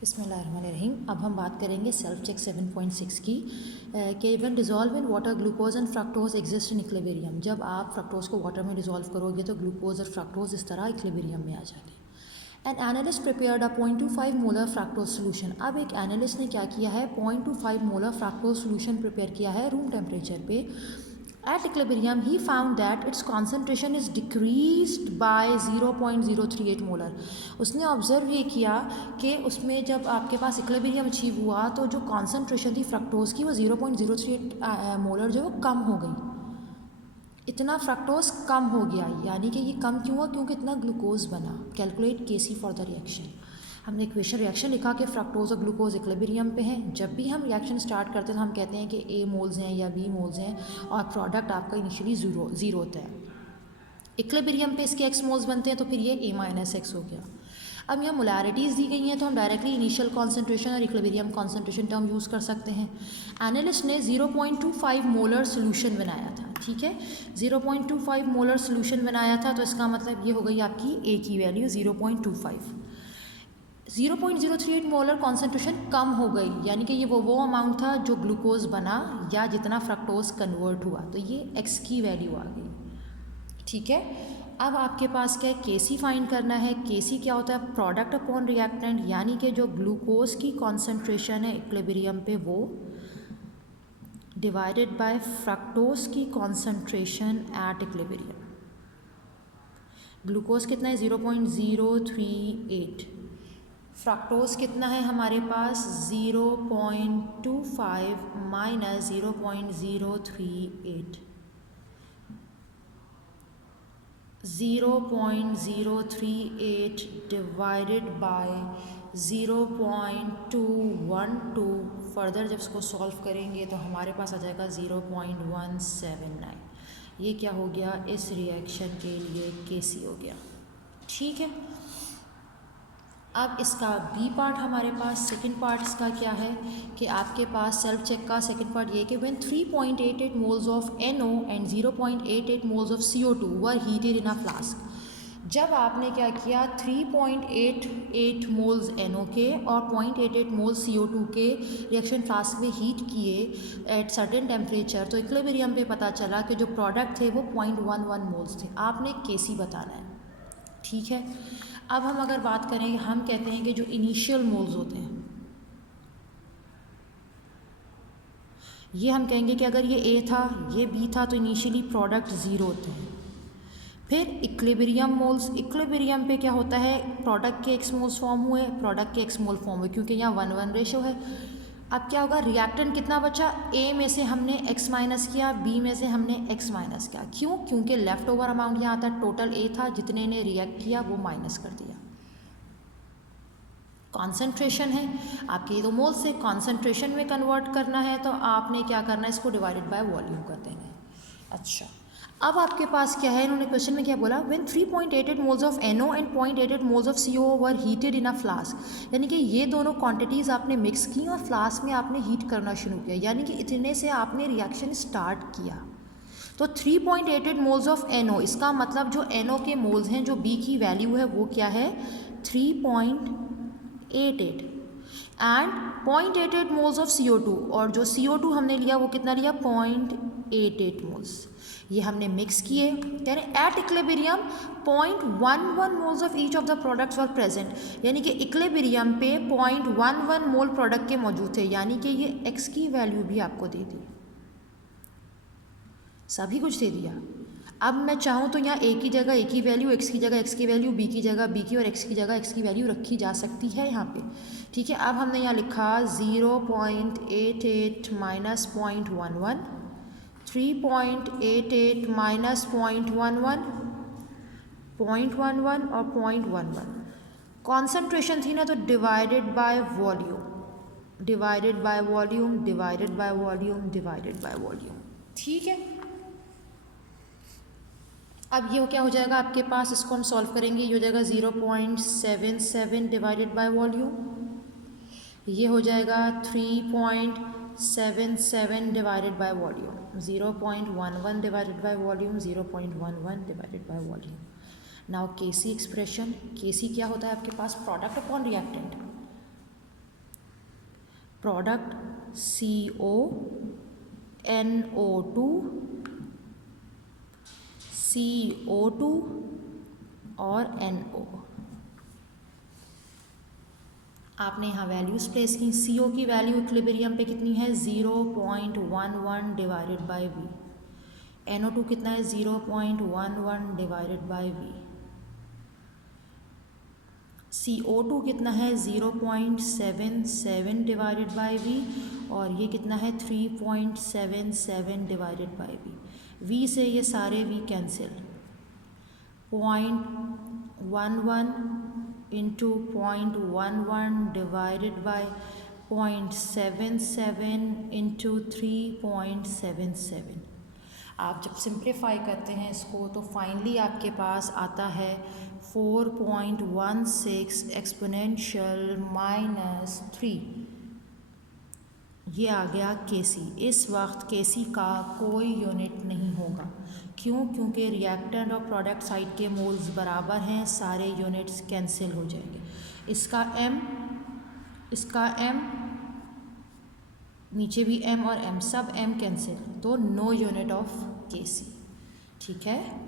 बिस्मिल्लाहिर्रहमानिर्रहीम। अब हम बात करेंगे सेल्फ चेक 7.6 की कि when dissolve in water glucose and fructose exist in equilibrium. जब आप फ्रक्टोज को वाटर में डिज़ोल्व करोगे तो ग्लूकोज और फ्रक्टोज इस तरह इक्विलिब्रियम में आ जाते हैं। An analyst prepared a 0.25 molar fructose solution. अब एक एनालिस्ट ने क्या किया है, 0.25 मोलर फ्रक्टोज सोल्यूशन प्रिपेयर किया है रूम टेम्परेचर पे। At equilibrium, he found that its concentration is decreased by 0.038 molar. उसने ऑब्ज़र्व ये किया कि उसमें जब आपके पास इक्विलिब्रियम अचीव हुआ तो जो कॉन्सेंट्रेशन थी फ्रक्टोज की वो 0.038 मोलर जो है कम हो गई। इतना फ्रक्टोज कम हो गया, यानी कि ये कम क्यों हुआ, क्योंकि इतना ग्लूकोज बना। Calculate Kc for the reaction. हमने इक्वेशन रिएक्शन लिखा कि फ्रक्टोज और ग्लूकोज इक्विलिब्रियम पे हैं। जब भी हम रिएक्शन स्टार्ट करते हैं तो हम कहते हैं कि ए मोल्स हैं या बी मोल्स हैं और प्रोडक्ट आपका इनिशियली ज़ीरो होता है। इक्विलिब्रियम पे इसके एक्स मोल्स बनते हैं तो फिर ये ए माइनस एक्स हो गया। अब यहाँ मोलैरिटीज़ दी गई हैं तो हम डायरेक्टली इनिशियल कॉन्सेंट्रेशन और इक्विलिब्रियम कॉन्सेंट्रेशन टर्म यूज़ कर सकते हैं। एनालिस्ट ने 0.25 मोलर सोल्यूशन बनाया था, ठीक है। 0.25 मोलर सोल्यूशन बनाया था तो इसका मतलब ये हो गई आपकी ए की वैल्यू 0.25। 0.038 मोलर कॉन्सेंट्रेशन कम हो गई, यानी कि ये वो अमाउंट था जो ग्लूकोज बना या जितना फ्रक्टोज कन्वर्ट हुआ, तो ये एक्स की वैल्यू आ गई, ठीक है। अब आपके पास क्या है, केसी फाइंड करना है। केसी क्या होता है, प्रोडक्ट अपॉन रिएक्टेंट, यानी कि जो ग्लूकोज की कॉन्सेंट्रेशन है इक्विलिब्रियम पे वो डिवाइडेड बाय फ्रक्टोज की कॉन्सेंट्रेशन एट इक्विलिब्रियम। ग्लूकोज कितना है 0.038, फ्रक्टोज कितना है हमारे पास 0.25 माइनस 0.038, 0.038 डिवाइडेड बाय 0.212। फर्दर जब इसको सॉल्व करेंगे तो हमारे पास आ जाएगा 0.179। ये क्या हो गया, इस रिएक्शन के लिए केसी हो गया, ठीक है। अब इसका बी पार्ट हमारे पास, सेकंड पार्ट इसका क्या है कि आपके पास सेल्फ चेक का सेकंड पार्ट ये कि when 3.88 moles of NO and 0.88 moles of CO2 were heated in a flask. जब आपने क्या किया, 3.88 मोल्स NO के और 0.88 मोल्स CO2 के रिएक्शन फ्लास्क में हीट किए एट सर्टेन टेम्परेचर, तो इक्विलिब्रियम पे पता चला कि जो प्रोडक्ट थे वो 0.11 मोल्स थे। आपने केसी बताना है, ठीक है। अब हम अगर बात करें, हम कहते हैं कि जो इनिशियल मोल्स होते हैं ये हम कहेंगे कि अगर ये ए था ये बी था तो इनिशियली प्रोडक्ट ज़ीरो होते हैं। फिर इक्विलिब्रियम मोल्स, इक्विलिब्रियम पे क्या होता है, प्रोडक्ट के एक्स मोल्स फॉर्म हुए, प्रोडक्ट के एक्स मोल फॉर्म हुए, क्योंकि यहाँ 1:1 रेशो है। अब क्या होगा, रिएक्टेंट कितना बचा, ए में से हमने x माइनस किया, बी में से हमने x माइनस किया। क्यों, क्योंकि लेफ्ट ओवर अमाउंट यहाँ आता है, टोटल ए था, जितने ने रिएक्ट किया वो माइनस कर दिया। कॉन्सेंट्रेशन है आपके दो मोल से, कॉन्सेंट्रेशन में कन्वर्ट करना है तो आपने क्या करना है, इसको डिवाइडेड बाय वॉल्यूम कर देना है। अच्छा, अब आपके पास क्या है, इन्होंने क्वेश्चन में क्या बोला, when 3.88 moles of NO and 0.88 moles of CO were heated in a flask, यानी कि ये दोनों क्वांटिटीज़ आपने मिक्स की और फ्लास्क में आपने हीट करना शुरू किया, यानी कि इतने से आपने रिएक्शन स्टार्ट किया। तो 3.88 मोल्स ऑफ NO, इसका मतलब जो NO के मोल्स हैं, जो B की वैल्यू है वो क्या है 3.88 एंड 0.88 मोल्स ऑफ CO2, और जो CO2 हमने लिया वो कितना लिया 0.88 मोल्स। ये हमने मिक्स किए, यानी at equilibrium 0.11 moles of each of the products were present, यानी कि इक्विलिब्रियम पे 0.11 मोल प्रोडक्ट के मौजूद थे, यानी कि ये x की वैल्यू भी आपको दे दी, सभी कुछ दे दिया। अब मैं चाहूँ तो यहाँ a की जगह a की वैल्यू, x की जगह x की वैल्यू, b की जगह b की और x की जगह x की वैल्यू रखी जा सकती है यहाँ पे, ठीक है। अब हमने यहाँ लिखा 0.88 माइनस 0.11, 3.88 माइनस 0.11, 0.11 और 0.11। कॉन्सेंट्रेशन थी ना तो divided by volume, divided by volume, divided by volume, divided by volume, ठीक है। अब ये क्या हो जाएगा आपके पास, इसको हम सॉल्व करेंगे, ये हो जाएगा 0.77 डिवाइडेड बाय वॉल्यूम, ये हो जाएगा 3.77 divided by volume, 0.11 divided by volume, 0.11 divided by volume. Now KC expression, KC क्या होता है आपके पास, product upon reactant. Product CONO2 CO2 और NO। आपने यहाँ वैल्यूज़ प्लेस की। CO की वैल्यू इक्विलिब्रियम पे कितनी है 0.11 डिवाइडेड बाई V। NO2 कितना है 0.11 डिवाइडेड बाई V। CO2 कितना है 0.77 डिवाइडेड बाई V और ये कितना है 3.77 डिवाइडेड बाई V। V से ये सारे V cancel. 0.11 into 0.11 divided by 0.77 into 3.77। आप जब सिंप्लीफाई करते हैं इसको तो फाइनली आपके पास आता है 4.16 एक्सपोनेंशियल -3। ये आ गया केसी। इस वक्त केसी का कोई यूनिट नहीं होगा। क्यों? क्योंकि रिएक्टेंट और प्रोडक्ट साइड के मोल्स बराबर हैं, सारे यूनिट्स कैंसिल हो जाएंगे। इसका M नीचे भी M और M सब M कैंसिल, तो नो यूनिट ऑफ केसी। ठीक है।